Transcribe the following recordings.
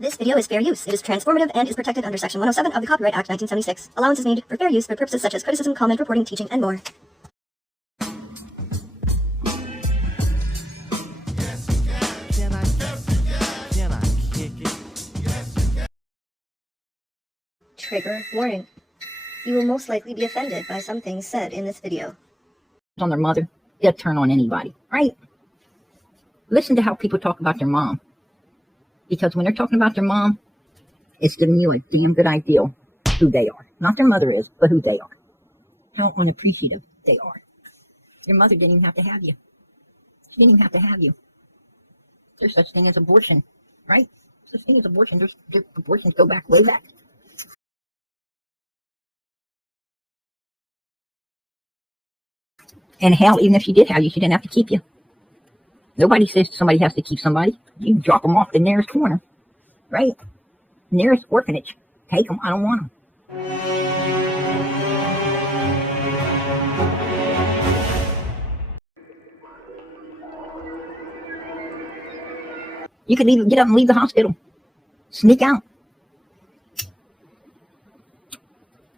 This video is fair use. It is transformative and is protected under Section 107 of the Copyright Act 1976. Allowance is made for fair use for purposes such as criticism, comment, reporting, teaching, and more. Trigger warning. You will most likely be offended by some things said in this video. On their mother, they'll turn on anybody, right? Listen to how people talk about their mom. Because when they're talking about their mom, it's giving you a damn good idea who they are. Not their mother is, but who they are. How unappreciative they are. Your mother didn't even have to have you. She didn't even have to have you. There's such thing as abortion, right? Such thing as abortion. There's abortions go back way back. And hell, even if she did have you, she didn't have to keep you. Nobody says somebody has to keep somebody. You drop them off the nearest corner, right? Nearest orphanage. Take them. I don't want them. You could even get up and leave the hospital. Sneak out.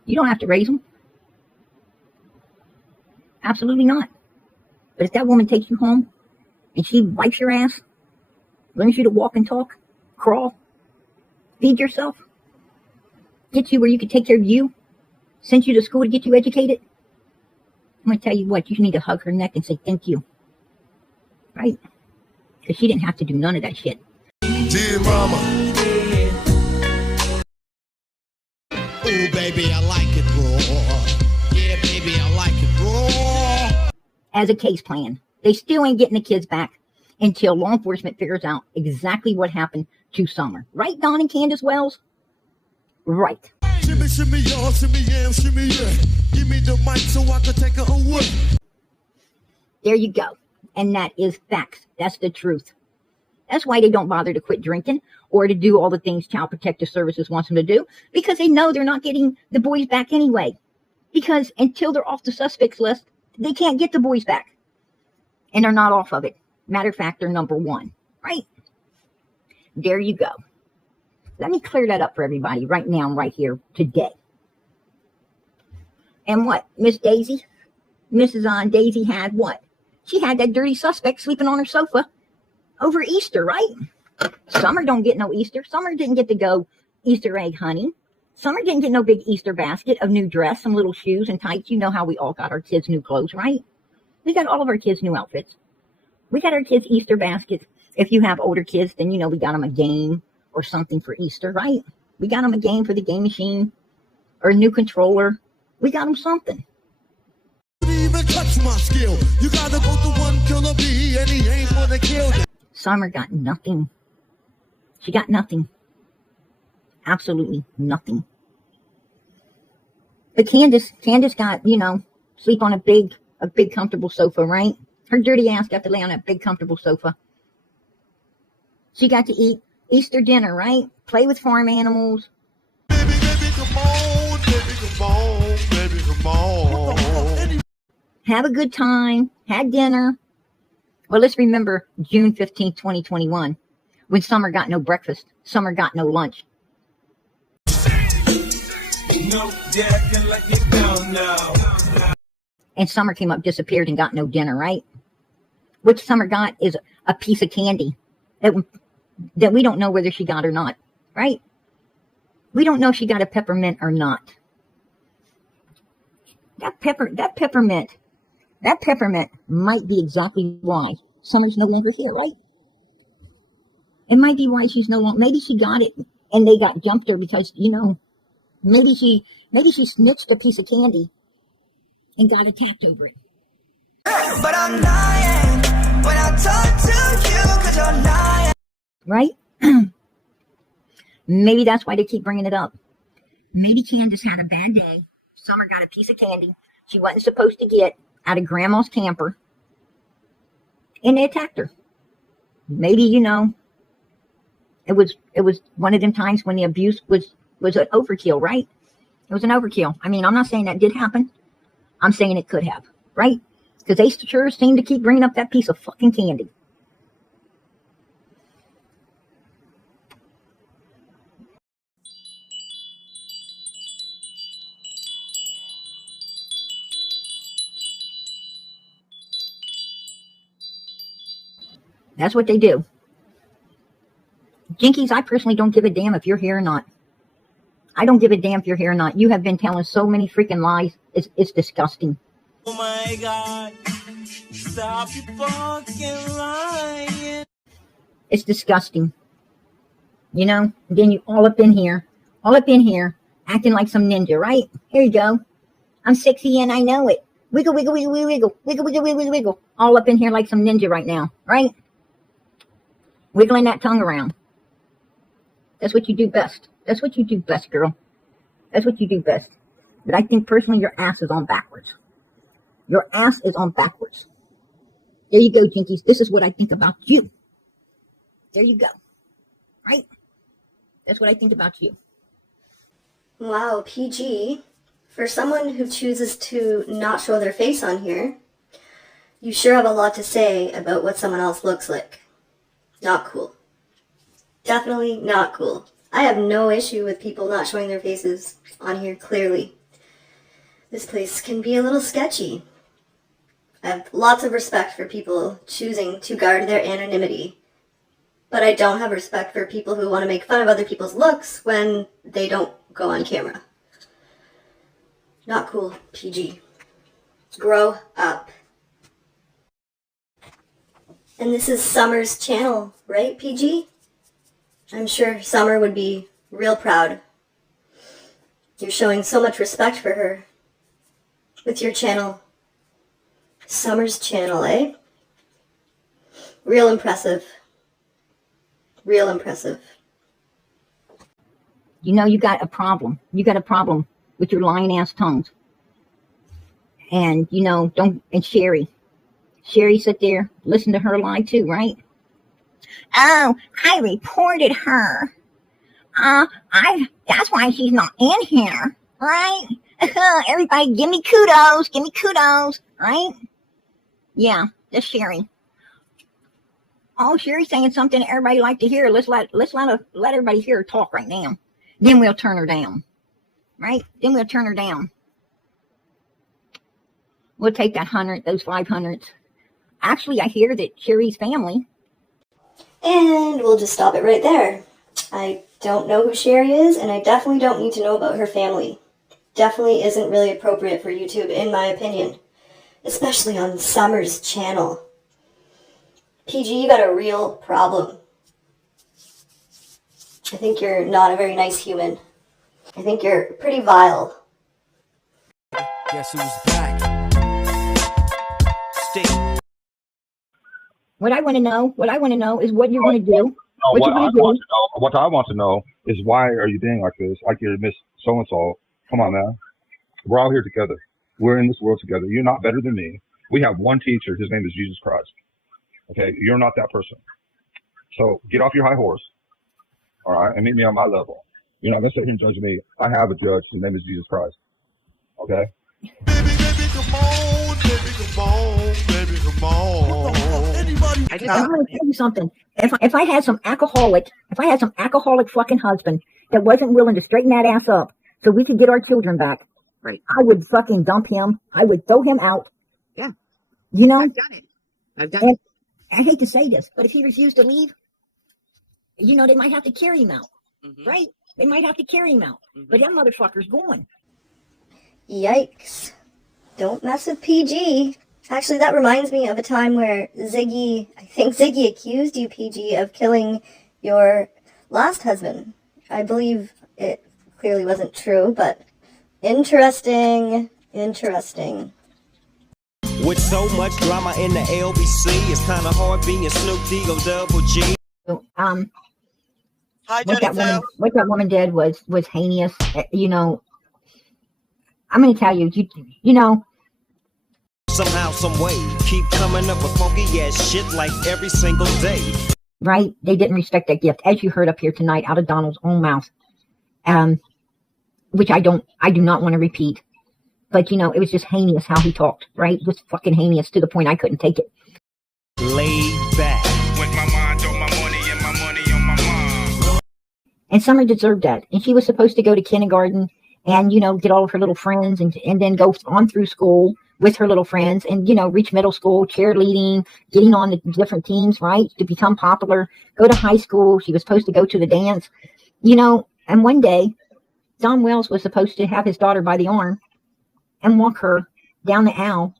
You don't have to raise them. Absolutely not. But if that woman takes you home and she wipes your ass, learns you to walk and talk, crawl, feed yourself, gets you where you can take care of you, sends you to school to get you educated, I'm going to tell you what, you need to hug her neck and say thank you. Right? Because she didn't have to do none of that shit. Dear mama. Oh, baby, I like it raw. Yeah, baby, I like it raw. As a case plan, they still ain't getting the kids back until law enforcement figures out exactly what happened to Summer. Right, Don and Candace Wells? Right. Shimmy, shimmy, y'all, shimmy, yeah, shimmy, yeah. Give me the mic so I can take her away. There you go. And that is facts. That's the truth. That's why they don't bother to quit drinking or to do all the things Child Protective Services wants them to do, because they know they're not getting the boys back anyway. Because until they're off the suspects list, they can't get the boys back. And they're not off of it. Matter of fact, they're number one. Right? There you go. Let me clear that up for everybody right now, right here, today. And what? Miss Daisy? Mrs. Daisy had what? She had that dirty suspect sleeping on her sofa over Easter, right? Summer don't get no Easter. Summer didn't get to go Easter egg hunting. Summer didn't get no big Easter basket of new dress, some little shoes and tights. You know how we all got our kids new clothes, right? We got all of our kids new outfits. We got our kids Easter baskets. If you have older kids, then you know we got them a game or something for Easter, right? We got them a game for the game machine or a new controller. We got them something. Even touch my skill. You gotta go to one killer bee and he ain't gonna kill them. Summer got nothing. She got nothing. Absolutely nothing. But Candace got, sleep on a big comfortable sofa, right? Her dirty ass got to lay on that big comfortable sofa. She got to eat Easter dinner, right? Play with farm animals. Baby, baby, come on, baby, come on, baby, come on. Have a good time. Had dinner. Well, let's remember June 15th, 2021, when Summer got no breakfast. Summer got no lunch. And Summer came up, disappeared, and got no dinner, right? What Summer got is a piece of candy that we don't know whether she got or not, right? We don't know if she got a peppermint or not. That peppermint might be exactly why Summer's no longer here, right? It might be why she's no longer. Maybe she got it and they jumped her because maybe she snitched a piece of candy and got attacked over it. But I'm lying when I talk to you because you're lying. Right? Maybe that's why they keep bringing it up. Maybe Candace had a bad day. Summer got a piece of candy she wasn't supposed to get out of Grandma's camper, and they attacked her. Maybe, it was one of them times when the abuse was an overkill, right? It was an overkill. I mean, I'm not saying that did happen. I'm saying it could have, right? Because they sure seem to keep bringing up that piece of fucking candy. That's what they do. Jinkies, I personally don't give a damn if you're here or not. I don't give a damn if you're here or not. You have been telling so many freaking lies. It's disgusting. Oh my God. Stop your fucking lying. It's disgusting. You know? And then you all up in here, acting like some ninja, right? Here you go. I'm sexy and I know it. Wiggle, wiggle, wiggle, wiggle, wiggle, wiggle, wiggle, wiggle, wiggle. All up in here like some ninja right now, right? Wiggling that tongue around. That's what you do best. That's what you do best, girl. That's what you do best. But I think personally your ass is on backwards. Your ass is on backwards. There you go, Jinkies. This is what I think about you. There you go. Right? That's what I think about you. Wow, PG. For someone who chooses to not show their face on here, you sure have a lot to say about what someone else looks like. Not cool. Definitely not cool. I have no issue with people not showing their faces on here clearly. This place can be a little sketchy. I have lots of respect for people choosing to guard their anonymity. But I don't have respect for people who want to make fun of other people's looks when they don't go on camera. Not cool, PG. Grow up. And this is Summer's channel, right, PG? I'm sure Summer would be real proud. You're showing so much respect for her with your channel. Summer's channel, eh? Real impressive. Real impressive. You know you got a problem. You got a problem with your lying ass tongues. And, you know, and Sherry sit there, listen to her lie too, right? Oh, I reported her. That's why she's not in here, right? Everybody give me kudos, right? Yeah, that's Sherry. Oh, Sherry's saying something everybody like to hear. Let's let everybody hear her talk right now. Then we'll turn her down. Right? Then we'll turn her down. We'll take that 100, those 500s. Actually, I hear that Sherry's family. And we'll just stop it right there. I don't know who Sherry is, and I definitely don't need to know about her family. Definitely isn't really appropriate for YouTube, in my opinion. Especially on Summer's channel. PG, you got a real problem. I think you're not a very nice human. I think you're pretty vile. Guess who's back? Stay. What I want to know is what you're going to do. What I want to know is why are you being like this? Like you're Miss So-and-so. Come on now. We're all here together. We're in this world together. You're not better than me. We have one teacher. His name is Jesus Christ. Okay? You're not that person. So get off your high horse. All right? And meet me on my level. You're not going to sit here and judge me. I have a judge. His name is Jesus Christ. Okay? Baby, come on, baby, come on, baby, come on. I'm going to tell you something. If I had some alcoholic fucking husband that wasn't willing to straighten that ass up so we could get our children back, right, I would fucking dump him. I would throw him out. Yeah. You know? I've done it. I hate to say this, but if he refused to leave, you know, they might have to carry him out. Mm-hmm. Right? They might have to carry him out. Mm-hmm. But that motherfucker's going. Yikes. Don't mess with PG. Actually, that reminds me of a time where I think Ziggy accused you, PG, of killing your last husband. I believe it clearly wasn't true, but interesting. With so much drama in the LBC, it's kind of hard being Snoop D-O double G. So, Hi, what that woman did was heinous. You know, I'm going to tell you, you know. Somehow, some way, keep coming up with funky ass shit like every single day. Right? They didn't respect that gift, as you heard up here tonight out of Donald's own mouth. Which I do not want to repeat. But, you know, it was just heinous how he talked, right? Just fucking heinous to the point I couldn't take it. Laid back. With my mind on my money and my money on my mind. And Summer deserved that. And she was supposed to go to kindergarten and, you know, get all of her little friends and then go on through school with her little friends and, reach middle school, cheerleading, getting on the different teams, right? To become popular, go to high school. She was supposed to go to the dance, and one day Don Wells was supposed to have his daughter by the arm and walk her down the aisle,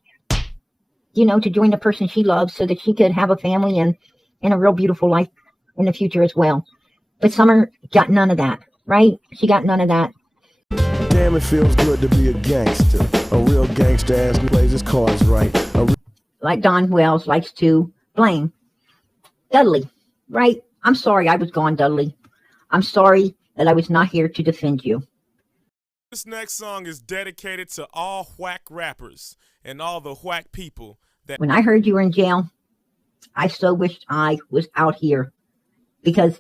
to join the person she loves so that she could have a family and a real beautiful life in the future as well. But Summer got none of that, right? She got none of that. Damn, it feels good to be a gangster. A real gangster ass plays his cards right. Like Don Wells likes to blame Dudley, right? I'm sorry I was gone, Dudley. I'm sorry that I was not here to defend you. This next song is dedicated to all whack rappers and all the whack people that. When I heard you were in jail, I so wished I was out here because,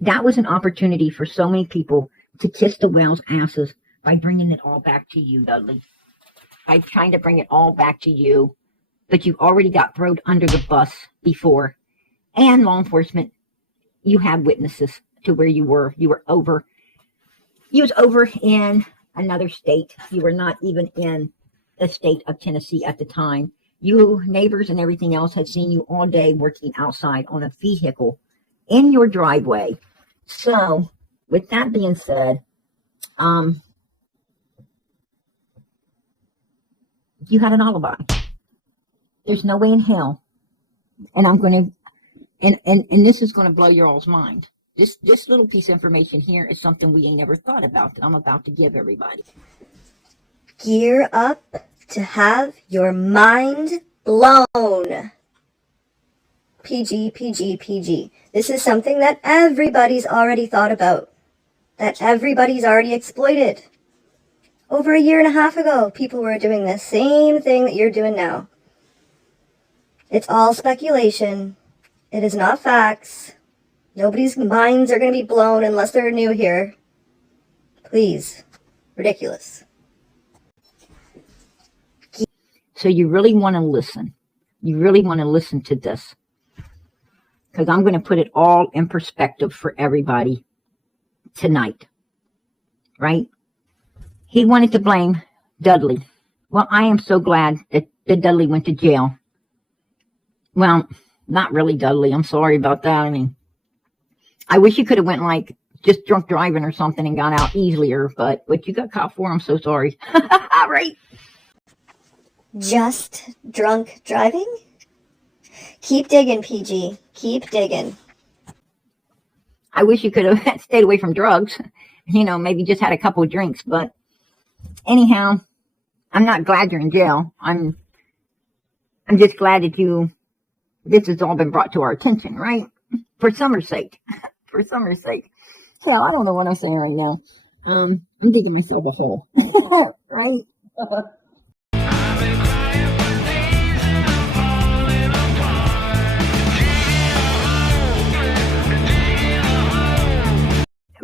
that was an opportunity for so many people to kiss the Wells asses by bringing it all back to you, Dudley. By trying to bring it all back to you, but you already got thrown under the bus before. And law enforcement, you had witnesses to where you were. You were over. You was over in another state. You were not even in the state of Tennessee at the time. You neighbors and everything else had seen you all day working outside on a vehicle in your driveway. So, with that being said, you had an alibi. There's no way in hell. And I'm going to, and this is going to blow your all's mind. This little piece of information here is something we ain't never thought about that I'm about to give everybody. Gear up to have your mind blown. PG, PG, PG. This is something that everybody's already thought about. That everybody's already exploited. Over a year and a half ago, people were doing the same thing that you're doing now. It's all speculation. It is not facts. Nobody's minds are going to be blown unless they're new here. Please. Ridiculous. So you really want to listen. You really want to listen to this. Because I'm going to put it all in perspective for everybody tonight. Right? He wanted to blame Dudley. Well, I am so glad that Dudley went to jail. Well, not really Dudley. I'm sorry about that. I mean, I wish you could have went like just drunk driving or something and got out easier. But what you got caught for, I'm so sorry. Right? Just drunk driving? Keep digging, PG. Keep digging. I wish you could have stayed away from drugs. Maybe just had a couple of drinks. But anyhow, I'm not glad you're in jail. I'm just glad that this has all been brought to our attention, right? For Summer's sake. For Summer's sake. Hell, I don't know what I'm saying right now. I'm digging myself a hole. Right?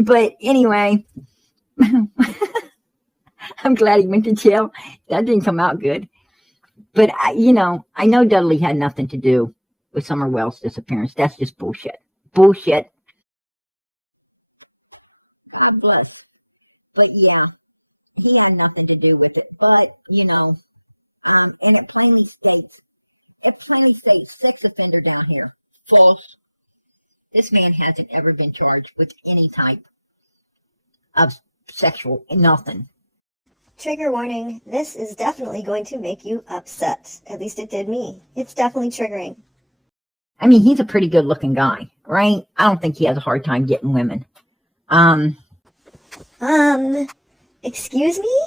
But anyway, I'm glad he went to jail. That didn't come out good. But, I know Dudley had nothing to do with Summer Wells' disappearance. That's just bullshit. Bullshit. God bless. But, yeah, he had nothing to do with it. But, and it plainly states, sex offender down here. False. This man hasn't ever been charged with any type of sexual, nothing. Trigger warning, this is definitely going to make you upset. At least it did me. It's definitely triggering. I mean, he's a pretty good looking guy, right? I don't think he has a hard time getting women. Excuse me?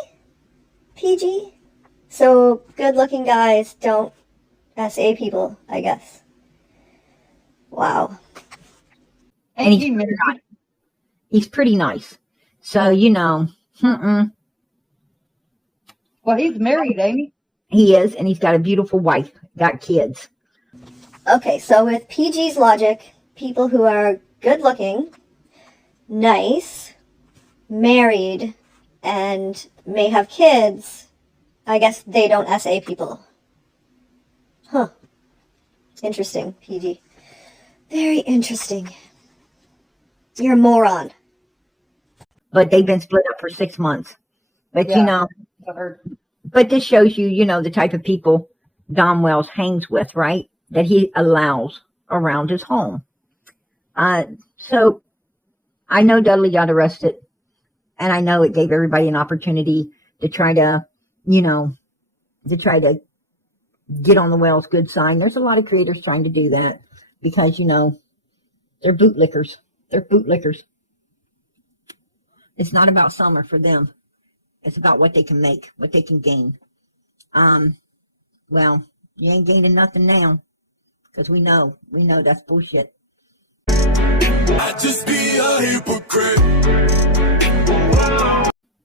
PG? So, good looking guys don't SA people, I guess. Wow. And he's pretty nice. So, Well, he's married, ain't he? He is, and he's got a beautiful wife, got kids. Okay, so with PG's logic, people who are good looking, nice, married, and may have kids, I guess they don't SA people. Huh. Interesting, PG. Very interesting. You're a moron. But they've been split up for 6 months. But, Yeah. I heard. But this shows you, you know, the type of people Don Wells hangs with, right? That he allows around his home. So I know Dudley got arrested, and I know it gave everybody an opportunity to try to, you know, to try to get on the Wells good side. There's a lot of creators trying to do that because, you know, they're bootlickers. They're bootlickers. It's not about Summer for them. It's about what they can make, what they can gain. Well, you ain't gaining nothing now because we know that's bullshit. I just be a hypocrite.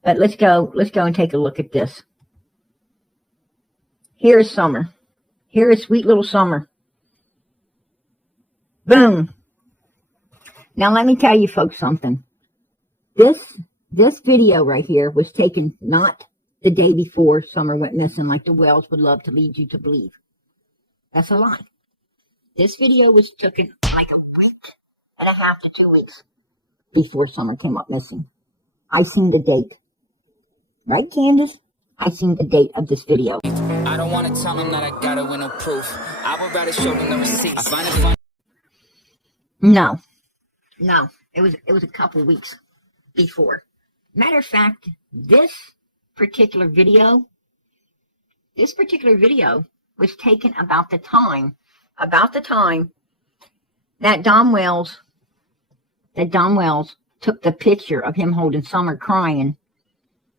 But let's go and take a look at this. Here is Summer. Here is sweet little Summer. Boom. Now let me tell you folks something. This video right here was taken not the day before Summer went missing like the Wells would love to lead you to believe. That's a lie. This video was taken like a week and a half to 2 weeks before Summer came up missing. I seen the date. Right, Candace? I seen the date of this video. I don't want to tell them that I got it with no proof. I would rather show them the receipts. I find it funny. No, it was a couple weeks before. Matter of fact, this particular video was taken about the time that Don Wells took the picture of him holding Summer crying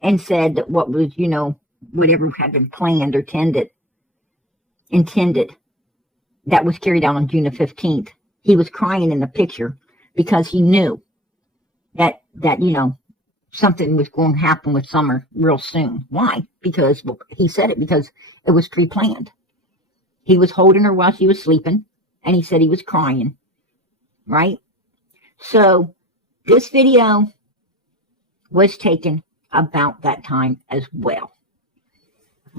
and said that what was, you know, whatever had been planned or intended, that was carried out on June the 15th. He was crying in the picture because he knew that you know, something was going to happen with Summer real soon. Why? Because, well, he said it because it was pre-planned. He was holding her while she was sleeping, and he said he was crying, right? So this video was taken about that time as well.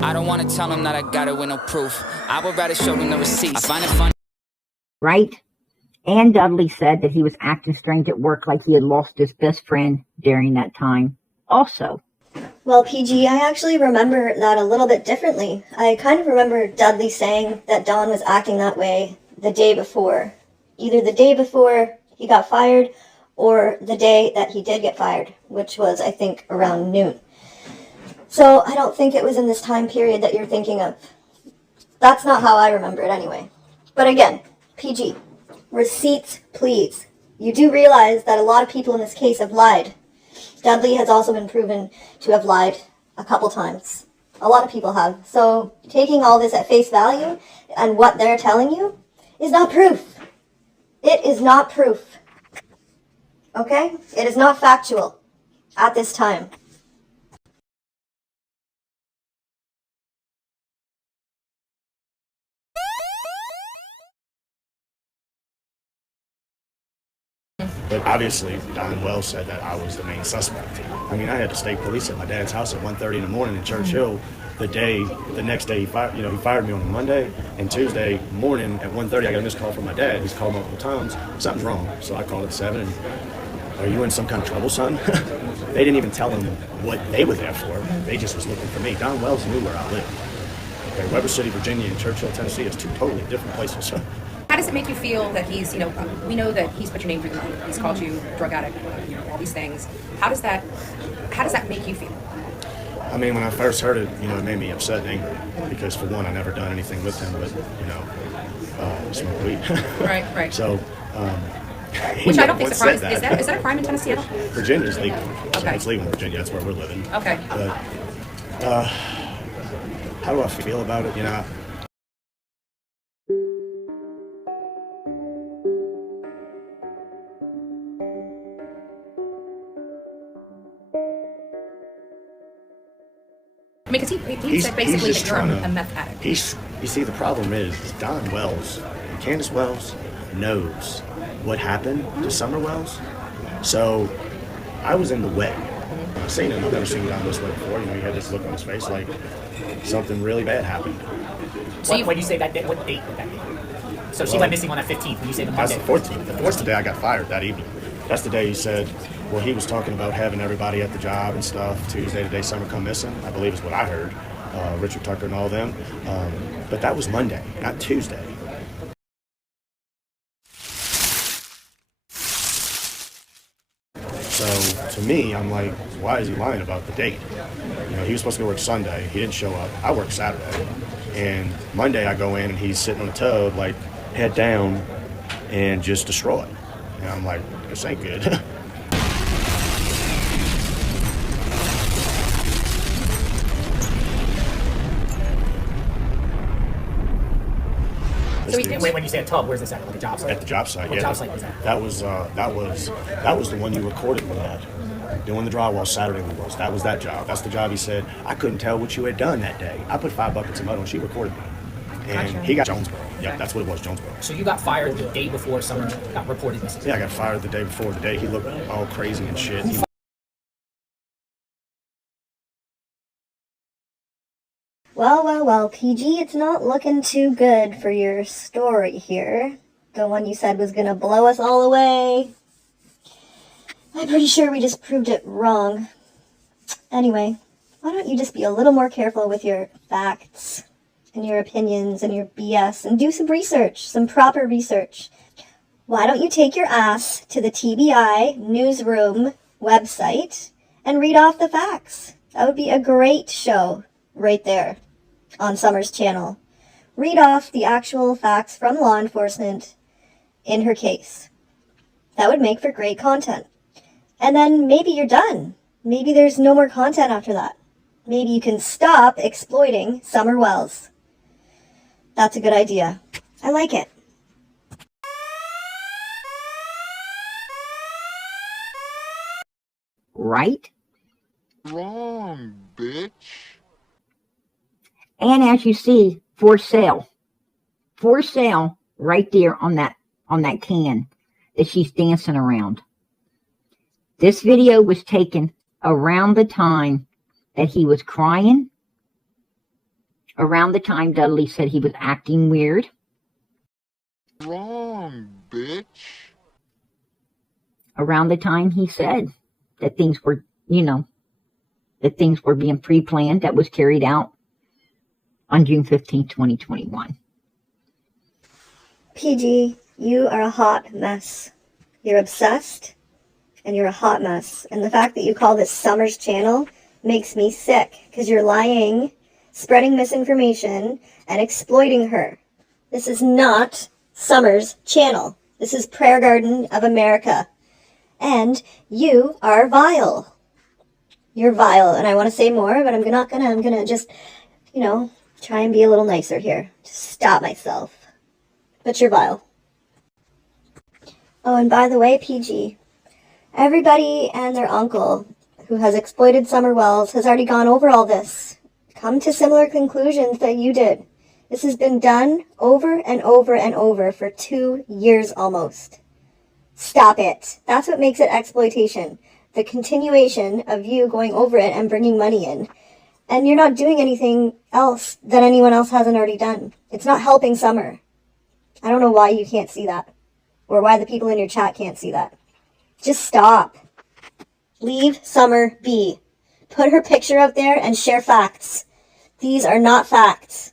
I don't want to tell them that I got it with no proof. I would rather show them the receipts. I find it funny. Right? And Dudley said that he was acting strange at work like he had lost his best friend during that time also. Well, PG, I actually remember that a little bit differently. I kind of remember Dudley saying that Don was acting that way the day before. Either the day before he got fired or the day that he did get fired, which was, I think, around noon. So I don't think it was in this time period that you're thinking of. That's not how I remember it anyway. But again, PG, receipts, please. You do realize that a lot of people in this case have lied. Dudley has also been proven to have lied a couple times. A lot of people have. So taking all this at face value and what they're telling you is not proof. It is not proof. Okay? It is not factual at this time. But obviously, Don Wells said that I was the main suspect. I mean, I had the state police at my dad's house at 1:30 in the morning in Church Hill. The next day, he fired me on a Monday, and Tuesday morning at 1:30, I got a missed call from my dad. He's called multiple times. Something's wrong. So I called at 7, and, are you in some kind of trouble, son? They didn't even tell him what they were there for. They just was looking for me. Don Wells knew where I lived. Okay, Weber City, Virginia, and Churchill, Tennessee is two totally different places. How does it make you feel that he's, you know, we know that he's put your name through the mud. He's called you drug addict, you know, all these things. How does that make you feel? I mean, when I first heard it, you know, it made me upset and angry because, for one, I never done anything with him but, you know, smoke weed. Right. So, which I don't think is a crime. Is that a crime in Tennessee at all? Virginia's legal. Okay. So it's legal in Virginia. That's where we're living. Okay. But how do I feel about it? You know, I mean, because he said basically that you're a meth addict. You see, the problem is Don Wells and Candace Wells knows what happened to Summer Wells. So I was in the way. I've seen him. I've never seen Don this way before. You know, he had this look on his face like something really bad happened. So when you say that, what date would that be? So she went missing on that 15th. When you say the Monday. That's the 14th. That's the day I got fired that evening. That's the day he said, well, he was talking about having everybody at the job and stuff. Tuesday, the day Summer come missing, I believe is what I heard. Richard Tucker and all them. But that was Monday, not Tuesday. So to me, I'm like, why is he lying about the date? You know, he was supposed to go work Sunday. He didn't show up. I work Saturday. And Monday I go in and he's sitting on the tub, like head down and just destroyed. And I'm like, this ain't good. So when you say a tub, where's this at? Like a job site? At the job site, What yeah. job site was that? That was the one you recorded me at. Doing the drywall Saturday was. That was that job. That's the job he said, I couldn't tell what you had done that day. I put 5 buckets of mud on, she recorded me. And Gotcha. he got Jonesboro. Yeah, that's what it was, Jonesboro. So you got fired the day before Summer got reported missing? Yeah, I got fired the day before, the day he looked all crazy and shit. Well, PG, it's not looking too good for your story here. The one you said was gonna blow us all away. I'm pretty sure we just proved it wrong. Anyway, why don't you just be a little more careful with your facts and your opinions and your BS and do some research, some proper research. Why don't you take your ass to the TBI newsroom website and read off the facts? That would be a great show right there on Summer's channel. Read off the actual facts from law enforcement in her case. That would make for great content. And then maybe you're done. Maybe there's no more content after that. Maybe you can stop exploiting Summer Wells. That's a good idea. I like it. Right? Wrong, bitch. And as you see, for sale right there on that can that she's dancing around. This video was taken around the time that he was crying, around the time Dudley said he was acting weird. Wrong, bitch. Around the time he said that things were, that things were being pre-planned, that was carried out on June 15, 2021. PG, you are a hot mess. You're obsessed, and you're a hot mess. And the fact that you call this Summer's channel makes me sick, because you're lying, spreading misinformation, and exploiting her. This is not Summer's channel. This is Prayer Garden of America. And you are vile. You're vile, and I want to say more, but I'm gonna just, try and be a little nicer here. Just stop myself. But you're vile. Oh, and by the way, PG, everybody and their uncle who has exploited Summer Wells has already gone over all this. Come to similar conclusions that you did. This has been done over and over and over for 2 years almost. Stop it. That's what makes it exploitation. The continuation of you going over it and bringing money in. And you're not doing anything else that anyone else hasn't already done. It's not helping Summer. I don't know why you can't see that. Or why the people in your chat can't see that. Just stop. Leave Summer be. Put her picture up there and share facts. These are not facts.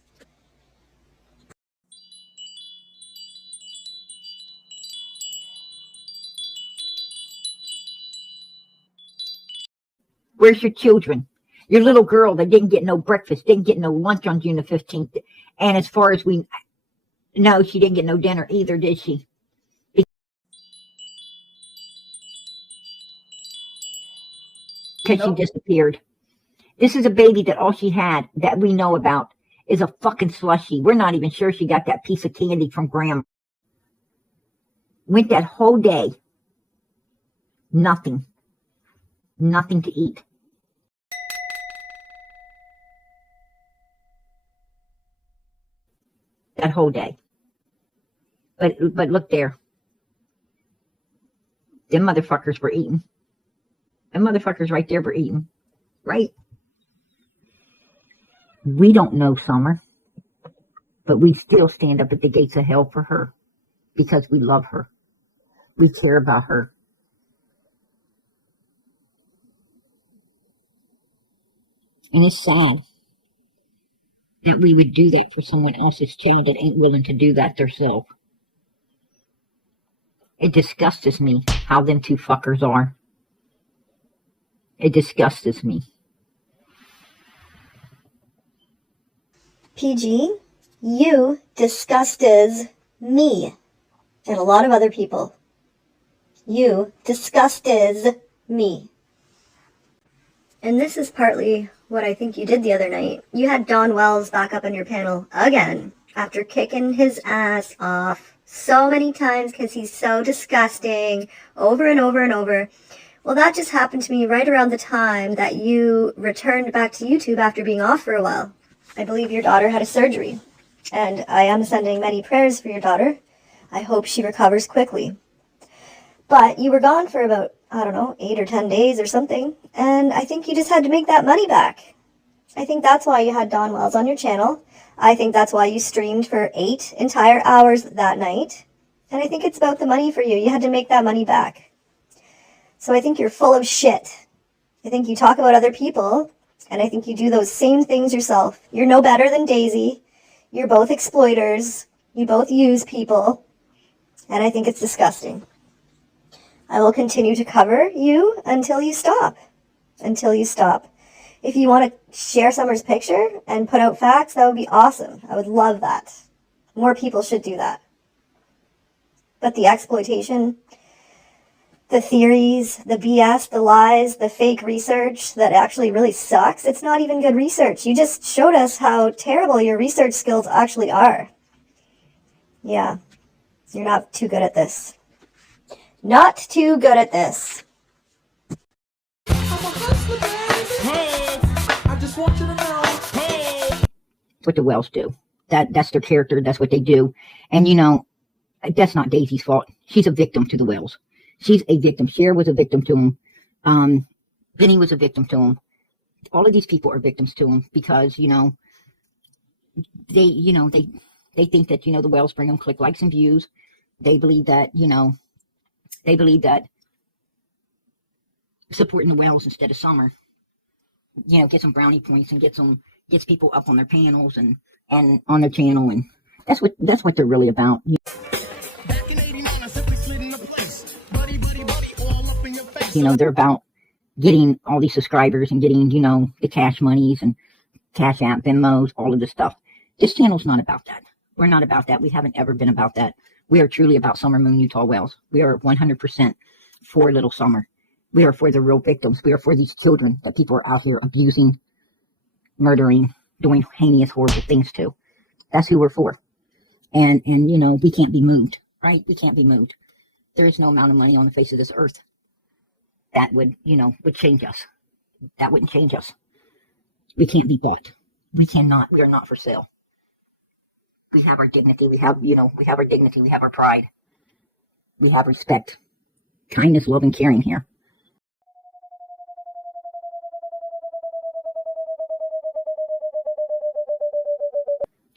Where's your children? Your little girl that didn't get no breakfast, didn't get no lunch on June the 15th. And as far as we know, she didn't get no dinner either, did she? Because she disappeared. This is a baby that all she had that we know about is a fucking slushie. We're not even sure she got that piece of candy from Grandma. Went that whole day. Nothing. Nothing to eat. That whole day. But look there. Them motherfuckers were eating. Them motherfuckers right there were eating. Right? We don't know Summer. But we still stand up at the gates of hell for her. Because we love her. We care about her. And it's sad. that we would do that for someone else's child that ain't willing to do that themselves. It disgusts me how them two fuckers are. It disgusts me. PG, you disgusted me and a lot of other people. You disgusted me. And this is partly what I think you did the other night. You had Don Wells back up on your panel again after kicking his ass off so many times because he's so disgusting over and over and over. Well, that just happened to me right around the time that you returned back to YouTube after being off for a while. I believe your daughter had a surgery, and I am sending many prayers for your daughter. I hope she recovers quickly. But you were gone for about, 8 or 10 days or something, and I think you just had to make that money back. I think that's why you had Don Wells on your channel. I think that's why you streamed for 8 entire hours that night, and I think it's about the money for you. You had to make that money back. So I think you're full of shit. I think you talk about other people, and I think you do those same things yourself. You're no better than Daisy. You're both exploiters. You both use people, and I think it's disgusting. I will continue to cover you until you stop. Until you stop. If you want to share Summer's picture and put out facts, that would be awesome. I would love that. More people should do that. But the exploitation, the theories, the BS, the lies, the fake research that actually really sucks, it's not even good research. You just showed us how terrible your research skills actually are. Yeah, you're not too good at this. Not too good at this. I just want you to know. What the Wells do. That's their character. That's what they do. And, that's not Daisy's fault. She's a victim to the Wells. She's a victim. Cher was a victim to him. Vinny was a victim to him. All of these people are victims to him because, they think that, the Wells bring them click likes and views. They believe that, supporting the Wells instead of Summer, gets them brownie points and gets people up on their panels and on their channel, and that's what they're really about. They're about getting all these subscribers and getting, the cash monies and Cash App, Venmos, all of this stuff. This channel's not about that. We're not about that. We haven't ever been about that. We are truly about Summer Moon Utah Wells. We are 100% for little Summer. We are for the real victims. We are for these children that people are out here abusing, murdering, doing heinous, horrible things to. That's who we're for. And we can't be moved, right? We can't be moved. There is no amount of money on the face of this earth that would change us. That wouldn't change us. We can't be bought. We cannot. We are not for sale. We have our dignity. We have our dignity. We have our pride. We have respect, kindness, love, and caring here.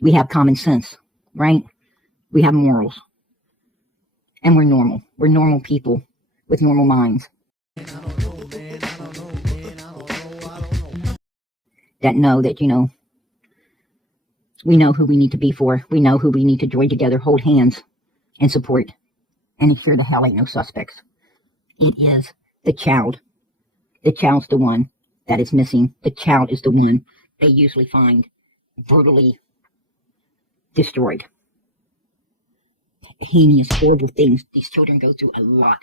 We have common sense, right? We have morals. And we're normal. We're normal people with normal minds. That know that, we know who we need to be for. We know who we need to join together, hold hands, and support. And it sure the hell ain't no suspects. It is the child. The child's the one that is missing. The child is the one they usually find brutally destroyed. Heinous, horrible things. These children go through a lot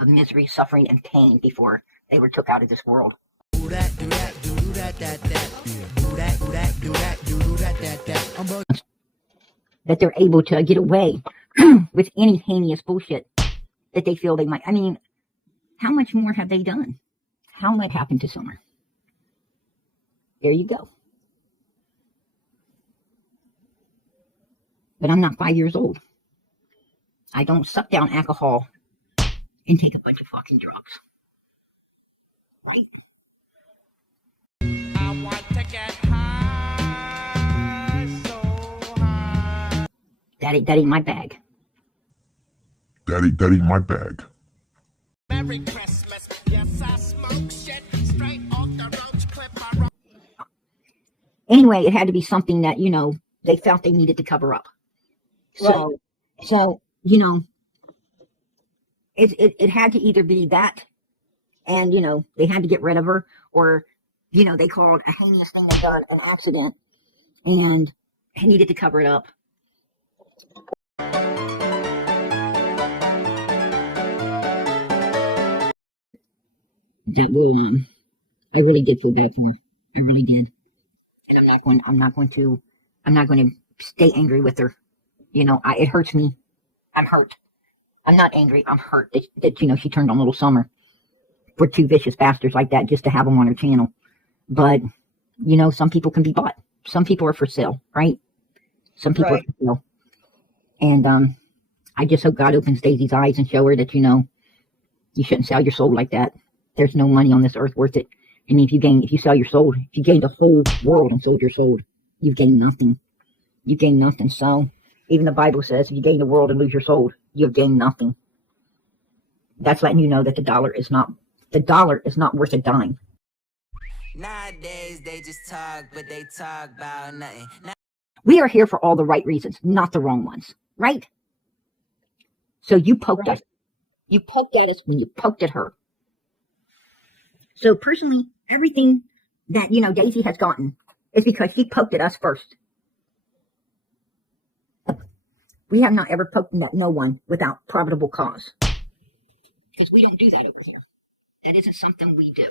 of misery, suffering, and pain before they were took out of this world. Do that, do that, do that, that. Do that, do that, do that, do that. That they're able to get away with any heinous bullshit that they feel they might. I mean, how much more have they done? How might happen to Summer? There you go. But I'm not 5 years old. I don't suck down alcohol and take a bunch of fucking drugs. Right? I want to get high, so high. That ain't my bag. That ain't my bag. Merry Christmas. Yes, I smoke shit straight off the roach clip. Anyway, it had to be something that, you know, they felt they needed to cover up. So, you know, it had to either be that, and, you know, they had to get rid of her, or, you know, they called a heinous thing they done an accident, and they needed to cover it up. That will, I really did feel bad for her. I really did. And I'm not going to stay angry with her. You know, it hurts me. I'm hurt. I'm not angry. I'm hurt that, you know, she turned on Little Summer for two vicious bastards like that just to have them on her channel. But, you know, some people can be bought. Some people are for sale, right? Some people are for sale. And I just hope God opens Daisy's eyes and show her that, you know, you shouldn't sell your soul like that. There's no money on this earth worth it. I mean, if you sell your soul, if you gain the whole world and sold your soul, you've gained nothing. You gain nothing. So even the Bible says if you gain the world and lose your soul, you've gained nothing. That's letting you know that the dollar is not worth a dime. Nowadays they just talk, but they talk about nothing. We are here for all the right reasons, not the wrong ones, right? So you poked us. You poked at us when you poked at her. So personally, everything that, you know, Daisy has gotten is because she poked at us first. We have not ever poked at no one without probable cause. Because we don't do that over here. That isn't something we do.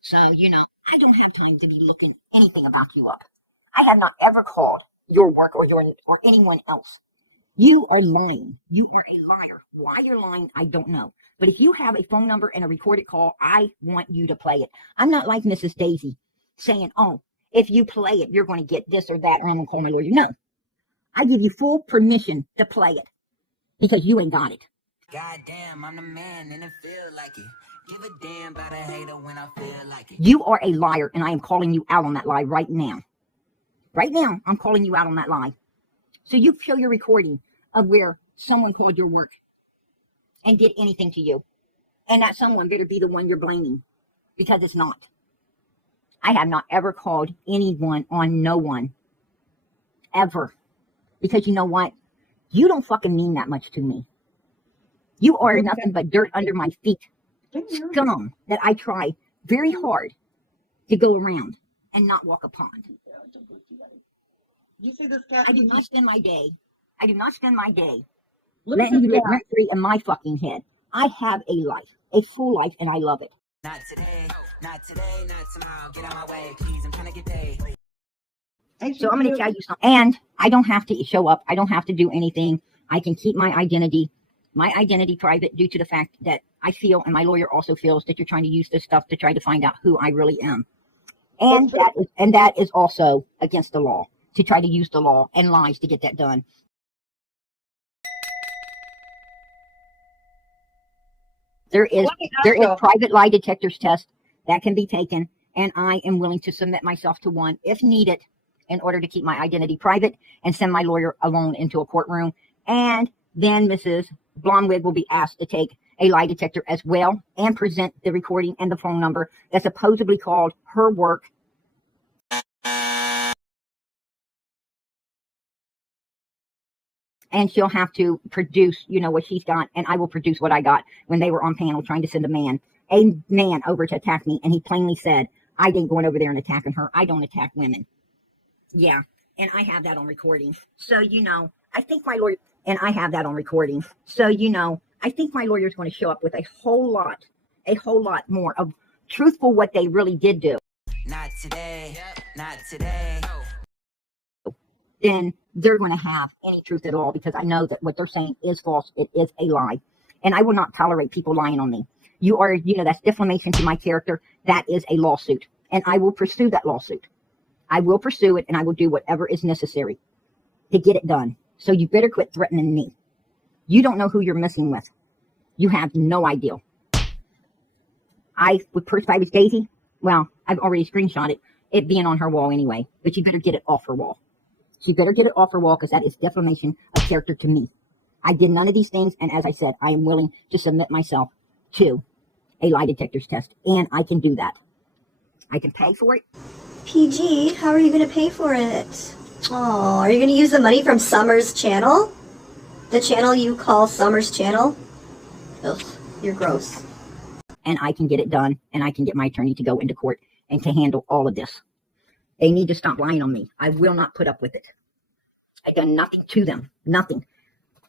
So, you know, I don't have time to be looking anything about you up. I have not ever called your work or anyone else. You are lying. You are a liar. Why you're lying, I don't know. But if you have a phone number and a recorded call, I want you to play it. I'm not like Mrs. Daisy saying, oh, if you play it, you're going to get this or that, or I'm going to call my lawyer. No. I give you full permission to play it because you ain't got it. Goddamn, I'm the man and it feel like it. Give a damn about a hater when I feel like it. You are a liar, and I am calling you out on that lie right now. Right now, I'm calling you out on that lie. So you show your recording of where someone called your work and did anything to you. And that someone better be the one you're blaming, because it's not. I have not ever called anyone on no one. Ever. Because you know what? You don't fucking mean that much to me. You are nothing but dirt under my feet. Scum that I try very hard to go around and not walk upon. You see this cat? I do not spend my day letting you live rent free in my fucking head. I have a life, a full life, and I love it. Not today, not tomorrow. Get out my way, please. I'm trying to get paid. So I'm going to tell you something. And I don't have to show up. I don't have to do anything. I can keep my identity private due to the fact that I feel, and my lawyer also feels, that you're trying to use this stuff to try to find out who I really am. And that is also against the law, to try to use the law and lies to get that done. There is private lie detectors test that can be taken, and I am willing to submit myself to one if needed in order to keep my identity private and send my lawyer alone into a courtroom. And then Mrs. Blomwig will be asked to take a lie detector as well and present the recording and the phone number that supposedly called her work. And she'll have to produce, you know, what she's got, and I will produce what I got when they were on panel trying to send a man over to attack me, and he plainly said, I didn't go over there and attacking her. I don't attack women. Yeah, and I have that on recording. So, you know, I think my lawyer, and I have that on recording. So, you know, I think my lawyer's going to show up with a whole lot more of truthful what they really did do. Not today, not today. Then they're going to have any truth at all, because I know that what they're saying is false. It is a lie. And I will not tolerate people lying on me. You are, you know, that's defamation to my character. That is a lawsuit. And I will pursue that lawsuit. I will pursue it, and I will do whatever is necessary to get it done. So you better quit threatening me. You don't know who you're messing with. You have no idea. I would first, if I was Daisy, well, I've already screenshot it being on her wall anyway, but you better get it off her wall. She better get it off her wall, because that is defamation of character to me. I did none of these things, and as I said, I am willing to submit myself to a lie detector's test, and I can do that. I can pay for it, PG, how are you going to pay for it? Oh, are you going to use the money from Summer's channel? The channel you call Summer's channel? Ugh, you're gross. And I can get it done, and I can get my attorney to go into court and to handle all of this. They need to stop lying on me. I will not put up with it. I've done nothing to them. Nothing.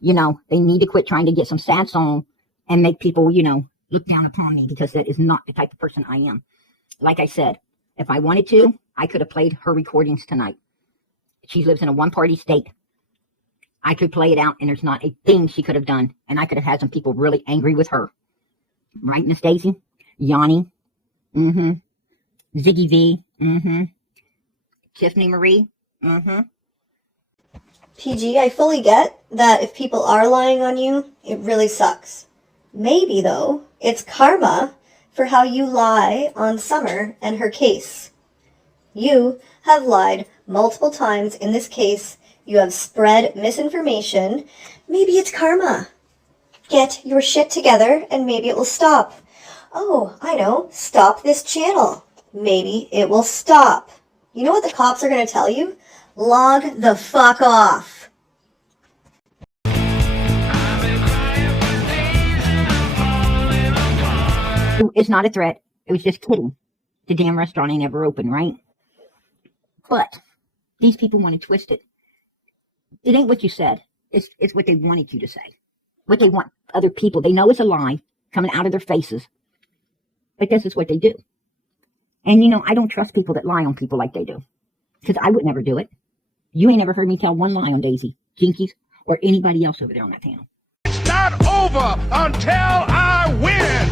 You know, they need to quit trying to get some sad song and make people, you know, look down upon me, because that is not the type of person I am. Like I said, if I wanted to, I could have played her recordings tonight. She lives in a one-party state. I could play it out, and there's not a thing she could have done, and I could have had some people really angry with her. Right, Miss Daisy? Yanni? Mm-hmm. Ziggy V? Mm-hmm. Tiffany Marie? Mm-hmm. PG, I fully get that if people are lying on you, it really sucks. Maybe, though, it's karma for how you lie on Summer and her case. You have lied multiple times in this case. You have spread misinformation. Maybe it's karma. Get your shit together and maybe it will stop. Oh, I know. Stop this channel. Maybe it will stop. You know what the cops are going to tell you? Log the fuck off. It's not a threat. It was just kidding. The damn restaurant ain't ever open, right? But these people want to twist it. It ain't what you said. It's what they wanted you to say. What they want other people. They know it's a lie coming out of their faces. But this is what they do. And, you know, I don't trust people that lie on people like they do. Because I would never do it. You ain't never heard me tell one lie on Daisy, Jinkies, or anybody else over there on that panel. It's not over until I win.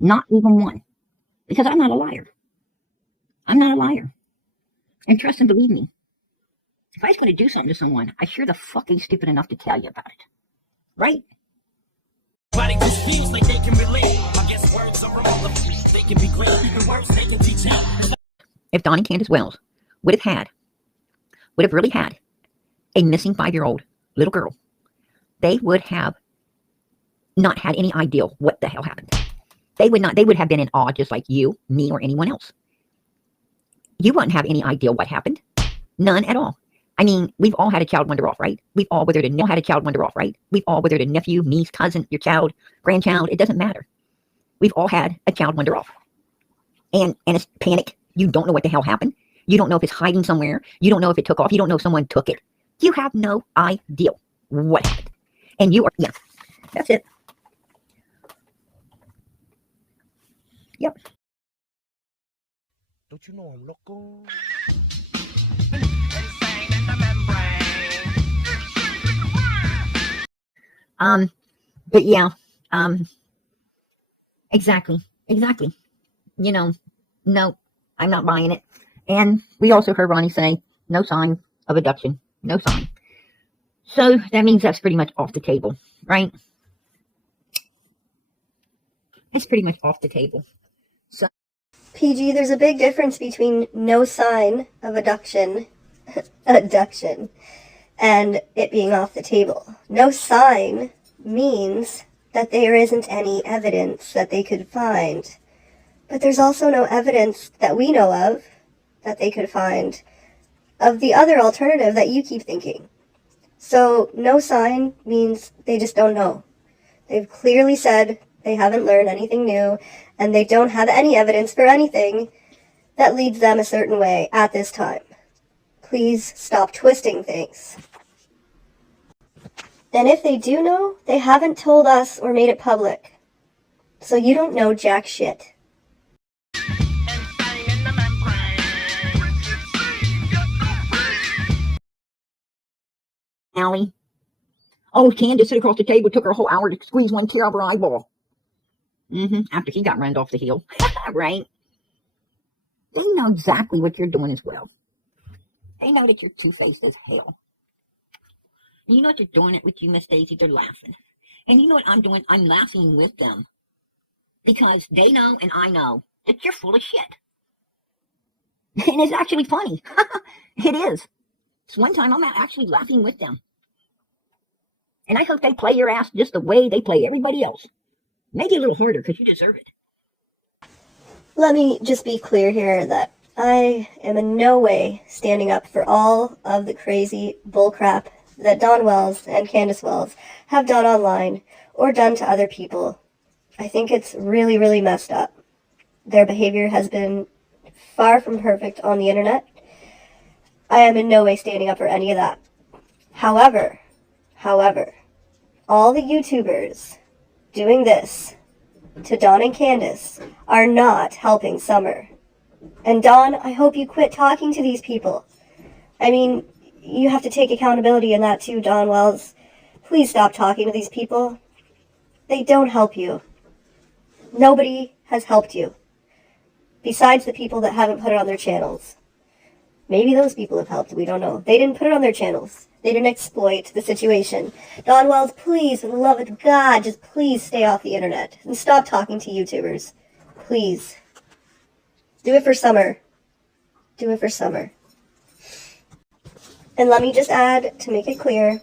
Not even one. Because I'm not a liar. I'm not a liar. And trust and believe me. If I was going to do something to someone, I sure the fuck ain't stupid enough to tell you about it. Right? If Donnie Candace Wells would have really had a missing 5-year-old little girl, they would have not had any idea what the hell happened. They would have been in awe just like you, me, or anyone else. You wouldn't have any idea what happened. None at all. I mean, we've all had a child wander off, right? We've all, whether it had a child wander off, right? We've all, whether it's a nephew, niece, cousin, your child, grandchild, it doesn't matter. We've all had a child wander off. And it's panic. You don't know what the hell happened. You don't know if it's hiding somewhere. You don't know if it took off. You don't know if someone took it. You have no idea what happened. And you are, yeah, that's it. Yep. Don't you know I'm loco? But yeah, exactly. You know, no, I'm not buying it. And we also heard Ronnie say, no sign of abduction, no sign. So that means that's pretty much off the table, right? It's pretty much off the table. So, PG, there's a big difference between no sign of abduction, and it being off the table. No sign means that there isn't any evidence that they could find. But there's also no evidence that we know of that they could find of the other alternative that you keep thinking. So no sign means they just don't know. They've clearly said they haven't learned anything new, and they don't have any evidence for anything that leads them a certain way at this time. Please stop twisting things. And if they do know, they haven't told us or made it public. So you don't know jack shit. Allie. Oh, Candace sit across the table, took her a whole hour to squeeze one tear out of her eyeball. After he got run off the hill. Right? They know exactly what you're doing as well. They know that you're two-faced as hell. And you know what you're doing it with you, Miss Daisy? They're laughing. And you know what I'm doing? I'm laughing with them. Because they know and I know that you're full of shit. And it's actually funny. It is. It's one time I'm actually laughing with them. And I hope they play your ass just the way they play everybody else. Make it a little harder because you deserve it. Let me just be clear here that I am in no way standing up for all of the crazy bullcrap that Don Wells and Candace Wells have done online or done to other people. I think it's really, really messed up. Their behavior has been far from perfect on the internet. I am in no way standing up for any of that. However, all the YouTubers doing this to Don and Candace are not helping Summer. And Don, I hope you quit talking to these people. I mean, you have to take accountability in that too, Don Wells. Please stop talking to these people. They don't help you. Nobody has helped you. Besides the people that haven't put it on their channels. Maybe those people have helped, we don't know. They didn't put it on their channels. They didn't exploit the situation. Don Wells, please, for the love of God, just please stay off the internet. And stop talking to YouTubers. Please. Do it for Summer. Do it for Summer. And let me just add, to make it clear,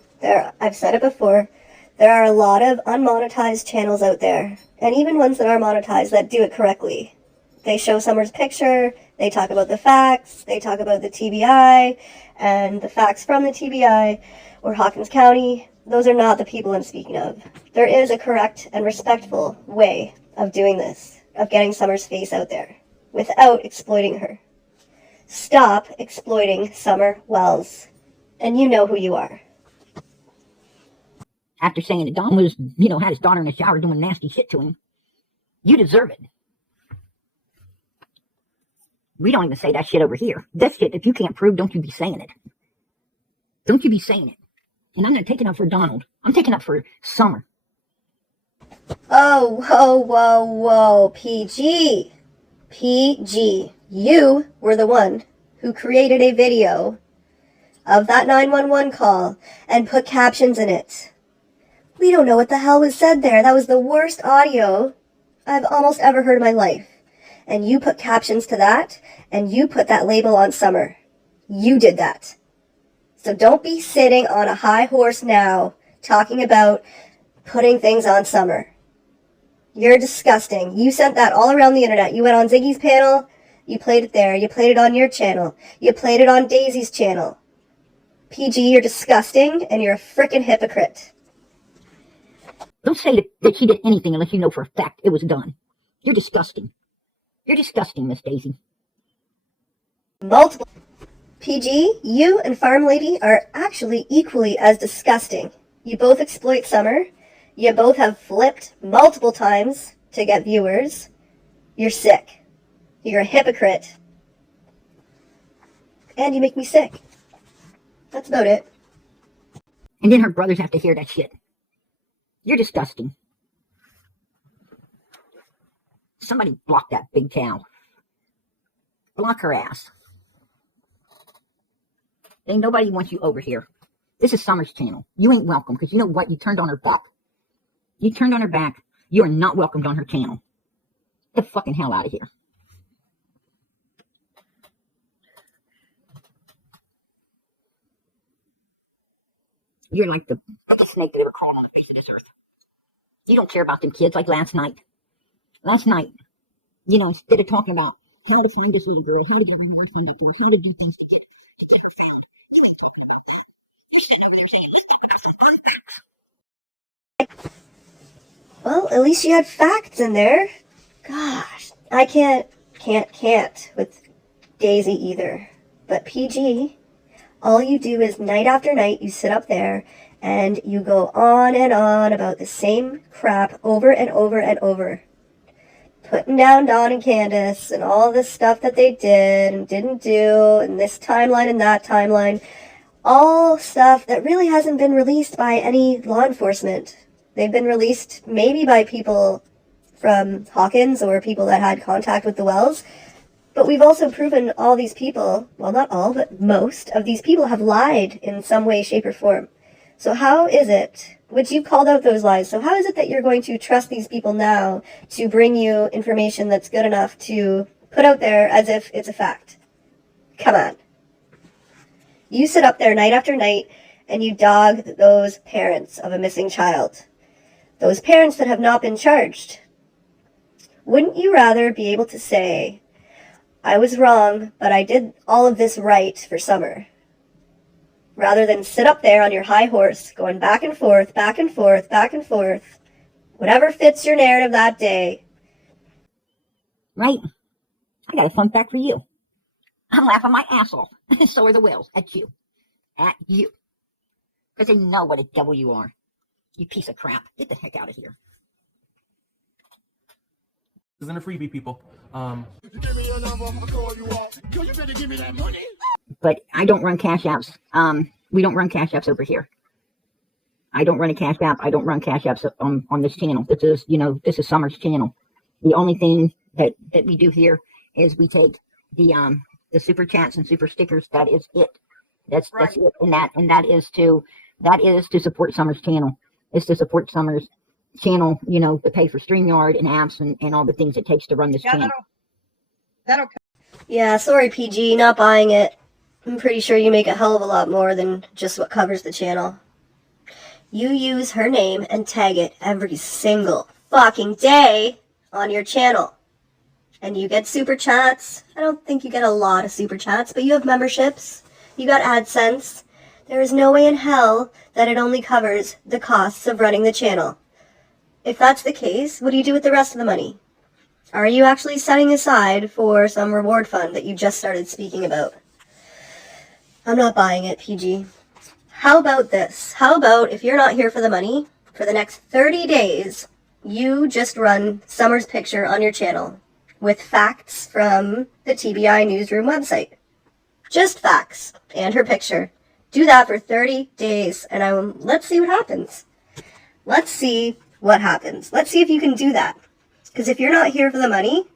I've said it before, there are a lot of unmonetized channels out there, and even ones that are monetized that do it correctly. They show Summer's picture, they talk about the facts, they talk about the TBI, and the facts from the TBI, or Hawkins County. Those are not the people I'm speaking of. There is a correct and respectful way of doing this, of getting Summer's face out there, without exploiting her. Stop exploiting Summer Wells. And you know who you are. After saying that Don was, had his daughter in the shower doing nasty shit to him, you deserve it. We don't even say that shit over here. This shit, if you can't prove, don't you be saying it. Don't you be saying it. And I'm not taking up for Donald. I'm taking up for Summer. Oh, whoa, PG. PG. You were the one who created a video of that 911 call and put captions in it. We don't know what the hell was said there. That was the worst audio I've almost ever heard in my life. And you put captions to that, and you put that label on Summer. You did that. So don't be sitting on a high horse now talking about putting things on Summer. You're disgusting. You sent that all around the internet. You went on Ziggy's panel, you played it there, you played it on your channel, you played it on Daisy's channel. PG, you're disgusting, and you're a frickin' hypocrite. Don't say that she did anything unless you know for a fact it was done. You're disgusting. You're disgusting, Miss Daisy. Multiple. PG, you and Farm Lady are actually equally as disgusting. You both exploit Summer. You both have flipped multiple times to get viewers. You're sick. You're a hypocrite. And you make me sick. That's about it. And then her brothers have to hear that shit. You're disgusting. Somebody block that big cow. Block her ass. Ain't nobody wants you over here. This is Summer's channel. You ain't welcome, because you know what? You turned on her back. You turned on her back. You are not welcomed on her channel. Get the fucking hell out of here. You're like the biggest snake that ever crawled on the face of this earth. You don't care about them kids like last night. Last night, instead of talking about how to find this little girl, how to get her boyfriend up to her, how to do things to get her found, you ain't talking about that. You're sitting over there saying, let's talk about some. Well, at least you had facts in there. Gosh, I can't with Daisy either. But PG, all you do is night after night, you sit up there and you go on and on about the same crap over and over and over. Putting down Don and Candace and all this stuff that they did and didn't do, and this timeline and that timeline. All stuff that really hasn't been released by any law enforcement. They've been released maybe by people from Hawkins or people that had contact with the Wells. But we've also proven all these people, well, not all, but most of these people have lied in some way, shape, or form. So how is it, which you called out those lies, so how is it that you're going to trust these people now to bring you information that's good enough to put out there as if it's a fact? Come on. You sit up there night after night and you dog those parents of a missing child. those parents that have not been charged. Wouldn't you rather be able to say, I was wrong, but I did all of this right for Summer, rather than sit up there on your high horse, going back and forth, back and forth, back and forth, whatever fits your narrative that day? Right? I got a fun fact for you. I'm laughing my ass off. So are the whales. At you. At you. Because they know what a devil you are. You piece of crap. Get the heck out of here. This isn't a freebie, people. But I don't run cash apps. We don't run cash apps over here. I don't run a cash app. I don't run cash apps on this channel. This is Summer's channel. The only thing that we do here is we take the super chats and super stickers. That is it. That's it. And that is to support Summer's channel. It's to support Summer's channel, to pay for StreamYard and apps and all the things it takes to run this channel. That'll Yeah, sorry PG, not buying it. I'm pretty sure you make a hell of a lot more than just what covers the channel. You use her name and tag it every single fucking day on your channel. And you get super chats. I don't think you get a lot of super chats, but you have memberships. You got AdSense. There is no way in hell that it only covers the costs of running the channel. If that's the case, what do you do with the rest of the money? Are you actually setting aside for some reward fund that you just started speaking about? I'm not buying it, PG. How about this? How about if you're not here for the money, for the next 30 days, you just run Summer's picture on your channel with facts from the TBI Newsroom website. Just facts and her picture. Do that for 30 days and let's see what happens. Let's see what happens. Let's see if you can do that. Because if you're not here for the money,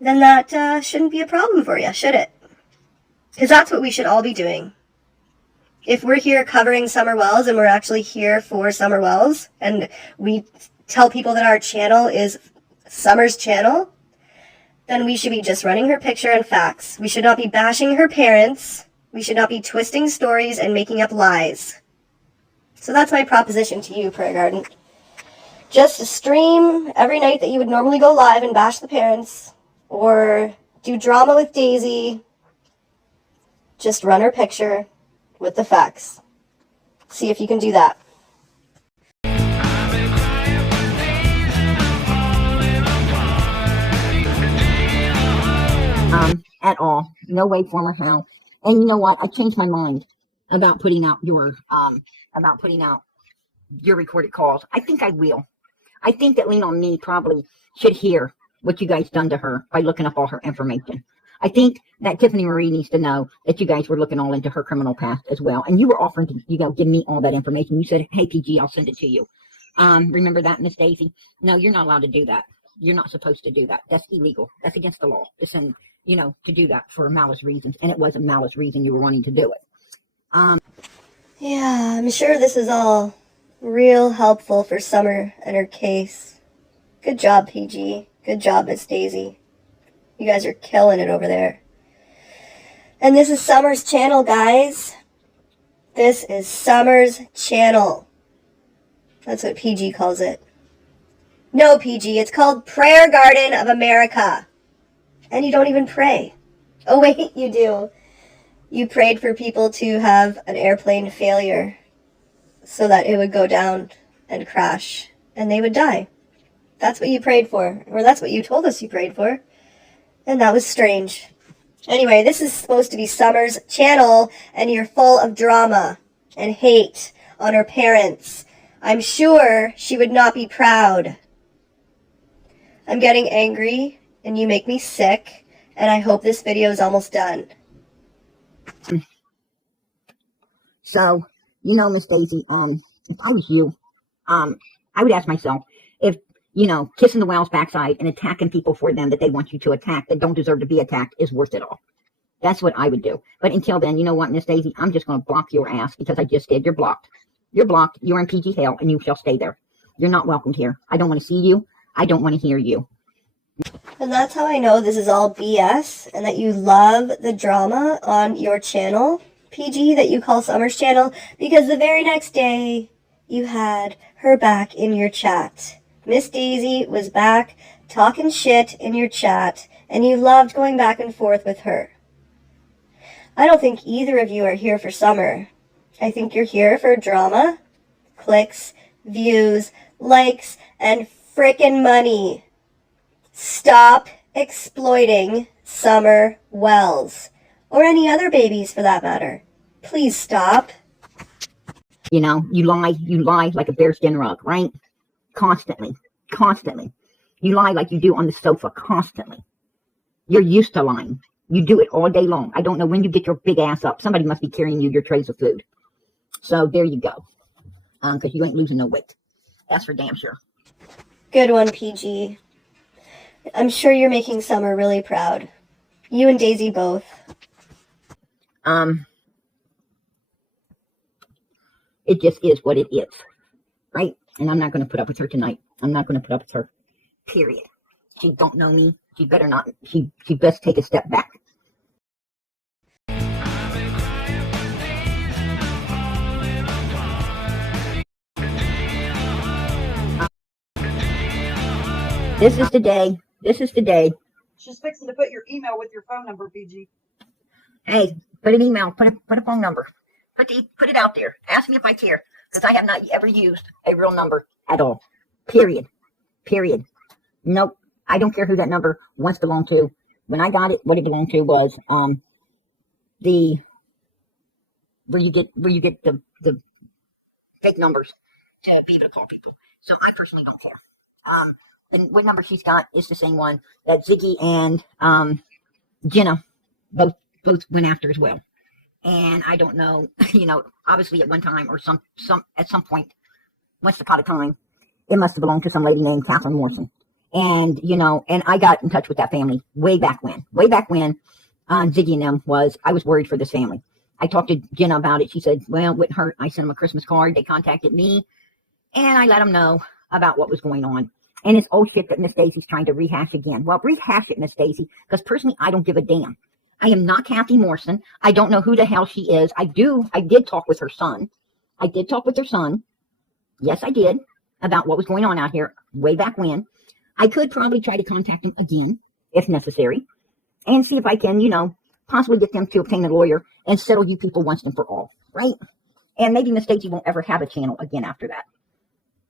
then that shouldn't be a problem for you, should it? Because that's what we should all be doing. If we're here covering Summer Wells and we're actually here for Summer Wells, and we tell people that our channel is Summer's channel, then we should be just running her picture and facts. We should not be bashing her parents. We should not be twisting stories and making up lies. So that's my proposition to you, Prayer Garden. Just stream every night that you would normally go live and bash the parents, or do drama with Daisy. Just run her picture with the facts. See if you can do that. At all. No way, form, or how. And you know what? I changed my mind about putting out your recorded calls. I think I will. I think that Lean On Me probably should hear what you guys done to her by looking up all her information. I think that Tiffany Marie needs to know that you guys were looking all into her criminal past as well. And you were offering to, give me all that information. You said, hey, PG, I'll send it to you. Remember that, Miss Daisy? No, you're not allowed to do that. You're not supposed to do that. That's illegal. That's against the law. Listen, to do that for malice reasons. And it was a malice reason you were wanting to do it. Yeah, I'm sure this is all real helpful for Summer and her case. Good job, PG. Good job, Miss Daisy. You guys are killing it over there. And this is Summer's channel, guys. This is Summer's channel. That's what PG calls it. No, PG, it's called Prayer Garden of America. And you don't even pray. Oh, wait, you do. You prayed for people to have an airplane failure so that it would go down and crash and they would die. That's what you prayed for. Or that's what you told us you prayed for. And that was strange. Anyway, this is supposed to be Summer's channel, and you're full of drama and hate on her parents. I'm sure she would not be proud. I'm getting angry, and you make me sick, and I hope this video is almost done. So, Miss Daisy, if I was you, I would ask myself if, kissing the whale's backside and attacking people for them that they want you to attack that don't deserve to be attacked is worth it all. That's what I would do. But until then, you know what, Miss Daisy? I'm just going to block your ass because I just did. You're blocked. You're blocked. You're in PG hell, and you shall stay there. You're not welcomed here. I don't want to see you. I don't want to hear you. And that's how I know this is all BS and that you love the drama on your channel, PG, that you call Summer's channel, because the very next day you had her back in your chat. Miss Daisy was back talking shit in your chat, and you loved going back and forth with her. I don't think either of you are here for Summer. I think you're here for drama, clicks, views, likes, and frickin' money. Stop exploiting Summer Wells, or any other babies for that matter. Please stop. You know, you lie like a bearskin rug, right? Constantly. You lie like you do on the sofa constantly. You're used to lying. You do it all day long. I don't know when you get your big ass up. Somebody must be carrying you your trays of food. So there you go. Because you ain't losing no weight. That's for damn sure. Good one, PG. I'm sure you're making Summer really proud. You and Daisy both. It just is what it is. Right? And I'm not going to put up with her tonight. I'm not going to put up with her. Period. She don't know me. She better not. She best take a step back. This is the day. This is the day. She's fixing to put your email with your phone number, PG. Hey, put an email. Put a phone number. Put it out there. Ask me if I care, because I have not ever used a real number at all. Period. Nope. I don't care who that number once belonged to. When I got it, what it belonged to was where you get the fake numbers to be able to call people. So I personally don't care. What number she's got is the same one that Ziggy and Jenna both went after as well. And I don't know, obviously at one time or at some point, once upon a time, it must have belonged to some lady named Catherine Morrison. And, and I got in touch with that family way back when Ziggy and them I was worried for this family. I talked to Jenna about it. She said, well, it wouldn't hurt. I sent them a Christmas card. They contacted me and I let them know about what was going on. And it's old shit that Miss Daisy's trying to rehash again. Well, rehash it, Miss Daisy, because personally, I don't give a damn. I am not Kathy Morrison. I don't know who the hell she is. I did talk with her son. Yes, I did, about what was going on out here way back when. I could probably try to contact him again, if necessary, and see if I can, possibly get them to obtain a lawyer and settle you people once and for all, right? And maybe Miss Daisy won't ever have a channel again after that.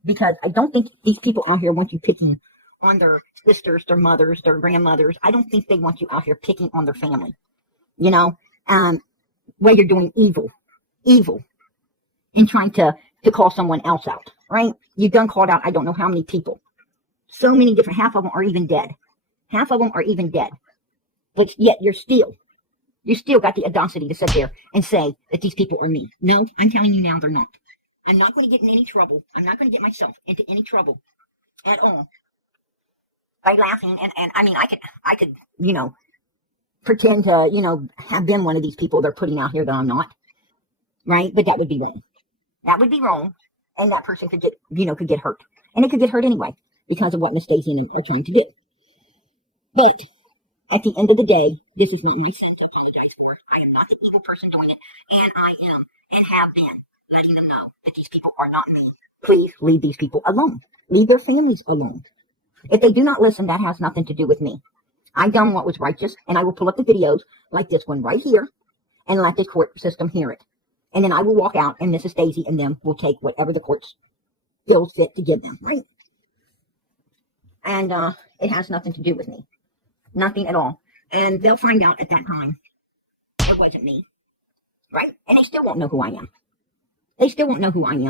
Because I don't think these people out here want you picking on their sisters, their mothers, their grandmothers. I don't think they want you out here picking on their family. Where you're doing evil, and trying to call someone else out, right? You've done called out I don't know how many people. So many different, half of them are even dead. But yet you still got the audacity to sit there and say that these people are me. No, I'm telling you now, they're not. I'm not going to get in any trouble. I'm not going to get myself into any trouble at all by laughing. And I mean, I could, pretend to, have been one of these people they're putting out here that I'm not. Right? But that would be wrong. And that person could get hurt. And it could get hurt anyway because of what Miss Daisy and them are trying to do. But at the end of the day, this is not my sin to apologize for it. I am not the evil person doing it. And I am and have been letting them know that these people are not me. Please leave these people alone. Leave their families alone. If they do not listen, that has nothing to do with me. I done what was righteous, and I will pull up the videos like this one right here and let the court system hear it. And then I will walk out, and Mrs. Daisy and them will take whatever the courts feels fit to give them, right? And it has nothing to do with me. Nothing at all. And they'll find out at that time it wasn't me, right? And they still won't know who I am.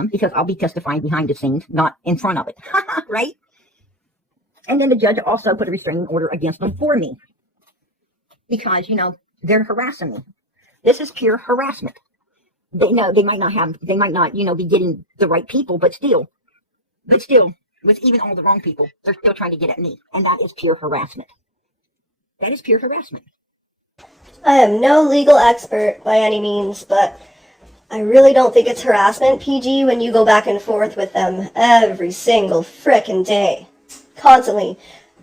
Because I'll be testifying behind the scenes, not in front of it, right? And then the judge also put a restraining order against them for me because, they're harassing me. This is pure harassment. They might not, be getting the right people, but still, with even all the wrong people, they're still trying to get at me. And that is pure harassment. I am no legal expert by any means, but I really don't think it's harassment, PG, when you go back and forth with them every single frickin' day. Constantly.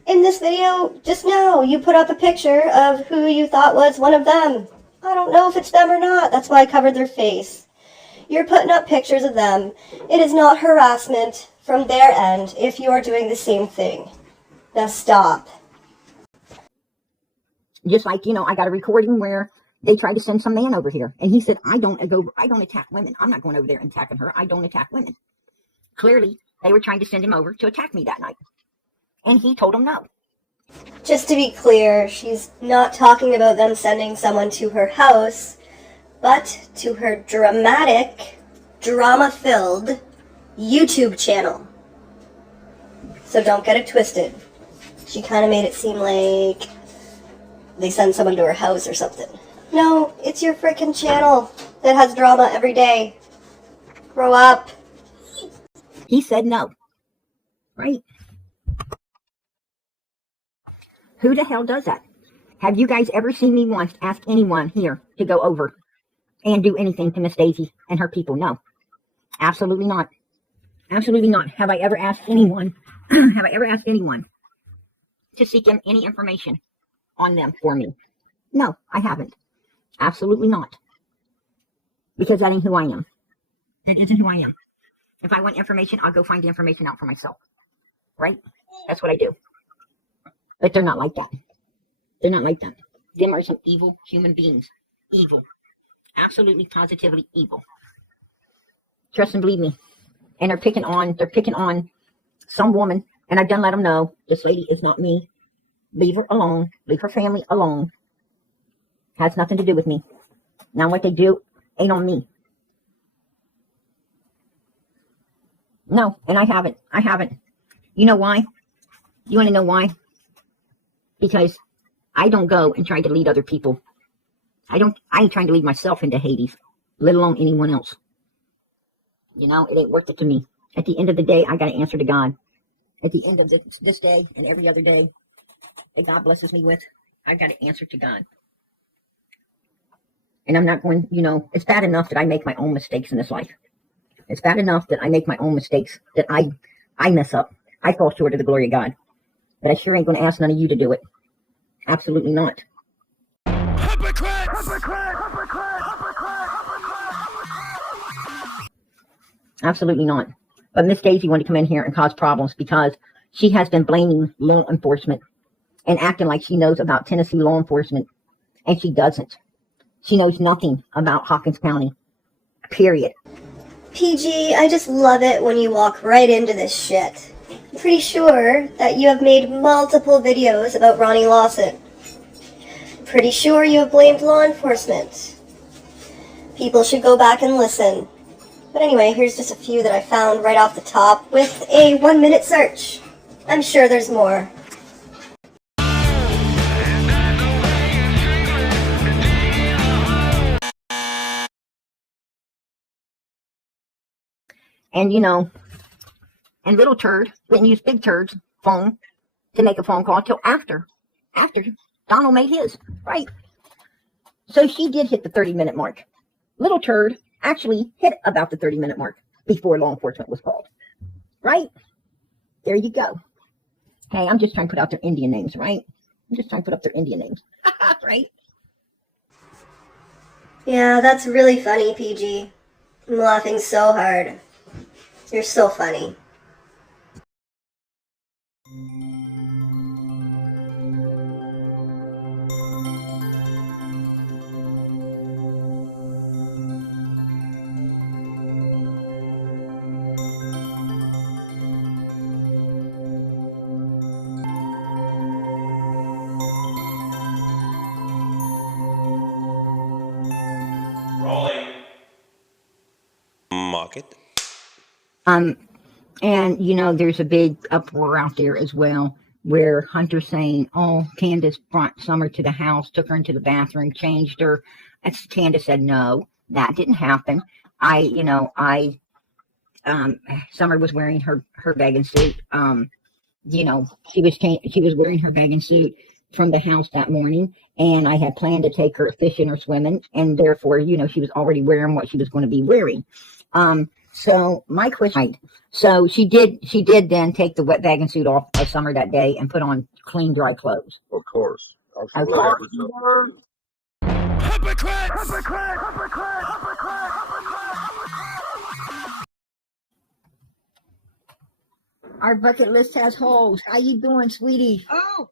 In this video, just now, you put up a picture of who you thought was one of them. I don't know if it's them or not. That's why I covered their face. You're putting up pictures of them. It is not harassment from their end if you are doing the same thing. Now stop. Just like, I got a recording where they tried to send some man over here. And he said, I don't attack women. I'm not going over there and attacking her. I don't attack women. Clearly, they were trying to send him over to attack me that night. And he told them no. Just to be clear, she's not talking about them sending someone to her house, but to her dramatic, drama-filled YouTube channel. So don't get it twisted. She kind of made it seem like they send someone to her house or something. No, it's your frickin' channel that has drama every day. Grow up. He said no. Right? Who the hell does that? Have you guys ever seen me once ask anyone here to go over and do anything to Miss Daisy and her people? No. Absolutely not. Absolutely not. Have I ever asked anyone, to seek any information on them for me? No, I haven't. Absolutely not. Because that ain't who I am. That isn't who I am. If I want information, I'll go find the information out for myself. Right? That's what I do. But they're not like that. They're not like that. Them are some evil human beings. Evil. Absolutely, positively evil. Trust and believe me. And they're picking on some woman. And I've done let them know, this lady is not me. Leave her alone. Leave her family alone. Has nothing to do with me. Now what they do ain't on me. No, and I haven't. You know why? You want to know why? Because I don't go and try to lead other people. I ain't trying to lead myself into Hades, let alone anyone else. It ain't worth it to me. At the end of the day, I got to answer to God. At the end of this day and every other day that God blesses me with, I got to answer to God. And I'm not going, it's bad enough that I make my own mistakes in this life. It's bad enough that I make my own mistakes, that I mess up. I fall short of the glory of God. But I sure ain't going to ask none of you to do it. Absolutely not. Hypocrite! Absolutely not. But Miss Daisy wanted to come in here and cause problems because she has been blaming law enforcement and acting like she knows about Tennessee law enforcement, and she doesn't. She knows nothing about Hawkins County, period. PG, I just love it when you walk right into this shit. I'm pretty sure that you have made multiple videos about Ronnie Lawson. Pretty sure you have blamed law enforcement. People should go back and listen. But anyway, here's just a few that I found right off the top with a 1-minute search. I'm sure there's more. And and little turd didn't use big turd's phone to make a phone call till after Donald made his, right? So she did hit the 30-minute mark. Little turd actually hit about the 30-minute mark before law enforcement was called, right? There you go. Hey, I'm just trying to put out their Indian names, right? I'm just trying to put up their Indian names, right? Yeah, that's really funny, PG. I'm laughing so hard. You're so funny. Market. And there's a big uproar out there as well, where Hunter's saying, "Oh, Candace brought Summer to the house, took her into the bathroom, changed her." Candace said, "No, that didn't happen. Summer was wearing her bathing suit. She was wearing her bathing suit from the house that morning, and I had planned to take her fishing or swimming, and therefore, she was already wearing what she was going to be wearing." So my question, so she did then take the wet bathing suit off of Summer that day and put on clean, dry clothes. Of course. Of course. Hypocrite! Our bucket list has holes. How you doing, sweetie? Oh,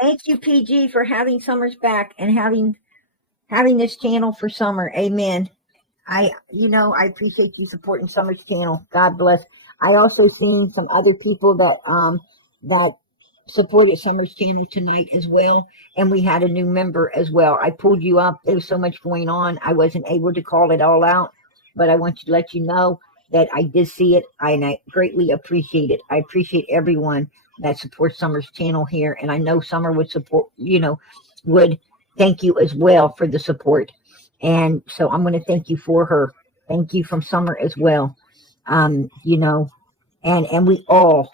Thank you, PG, for having Summer's back and having this channel for Summer. Amen. I appreciate you supporting Summer's channel. God bless. I also seen some other people that supported Summer's channel tonight as well, and we had a new member as well. I pulled you up. There was so much going on. I wasn't able to call it all out, but I want to let you know that I did see it, and I greatly appreciate it. I appreciate everyone that supports Summer's channel here, and I know Summer would would thank you as well for the support. And so I'm going to thank you for her. Thank you from Summer as well. And we all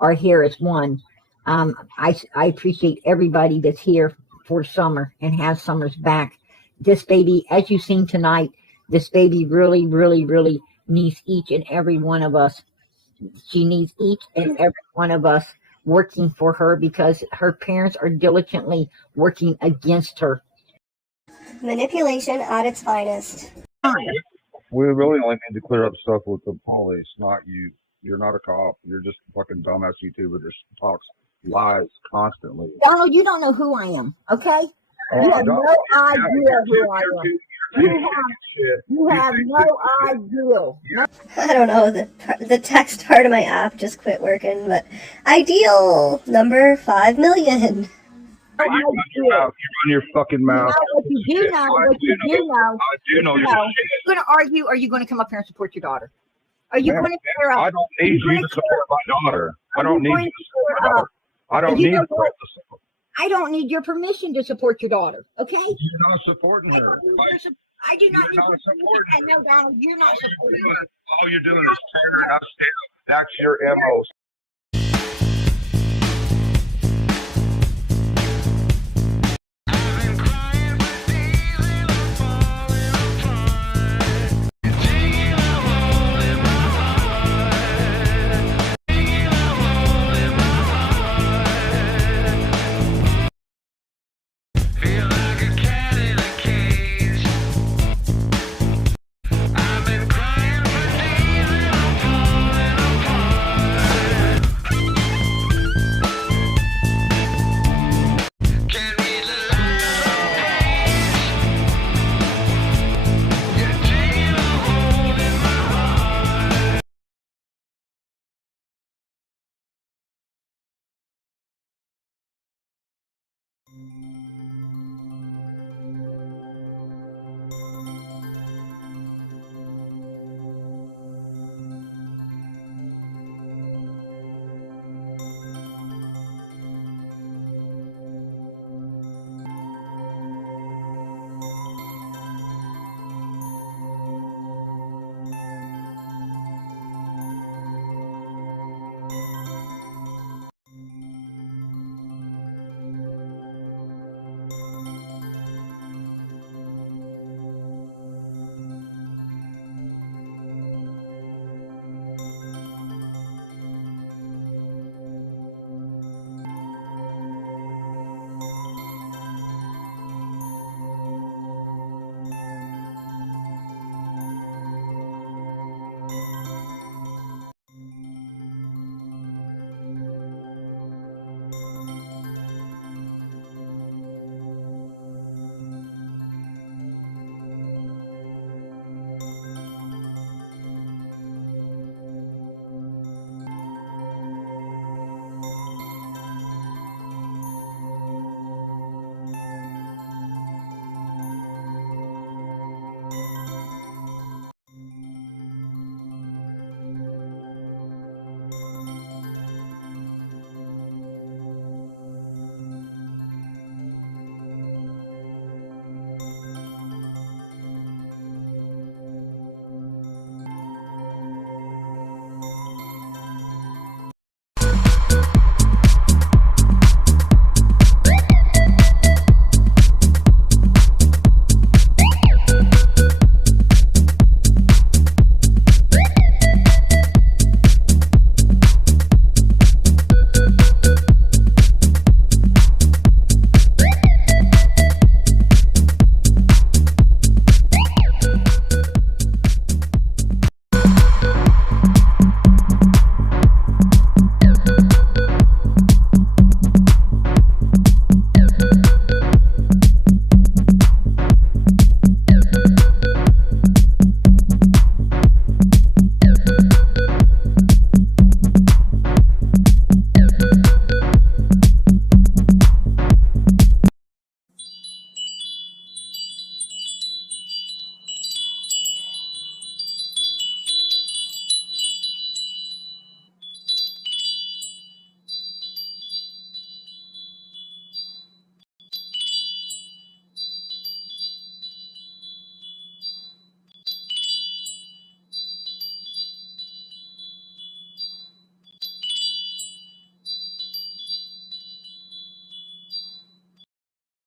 are here as one. I appreciate everybody that's here for Summer and has Summer's back. This baby, as you've seen tonight, this baby really, really, really needs each and every one of us. She needs each and every one of us working for her because her parents are diligently working against her. Manipulation at its finest. We really only need to clear up stuff with the police, not you. You're not a cop. You're just a fucking dumbass YouTuber that talks lies constantly. Donald, you don't know who I am, okay? You have no idea who I am. You have no idea. I don't know, the text part of my app just quit working, but ideal number 5 million. You run your fucking mouth. What you do know. I do know your shit. Are you going to argue, or are you going to come up here and support your daughter? Are you going to clear up? I don't need you to support my daughter. I don't need you to support my daughter. I don't need support. I don't need your permission to support your daughter, okay? You're not supporting her. I do not You're not supporting her. No, Donald, you're not supporting her. All you're doing is tearing us down. That's your MO.